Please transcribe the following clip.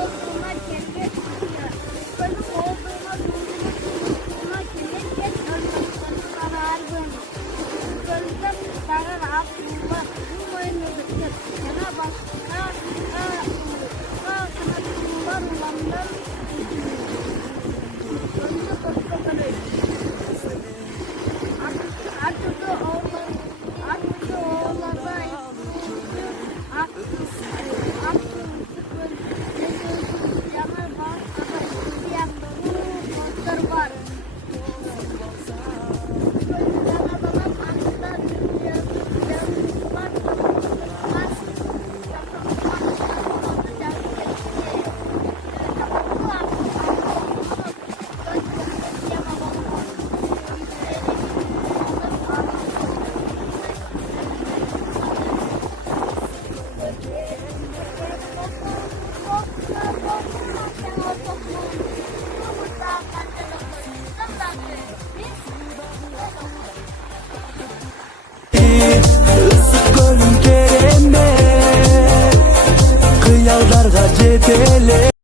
olduğuna kelebek tutuyor. Ölüm olduğuna durdurduğuna kelebek ölmekten zararın. Ölümden zarar aslında bu oyunluktur. Cenab-ı Hakk'a kanatlılar olanlar önce korkmaları. Artık oğullarına Kıyarlarga cetele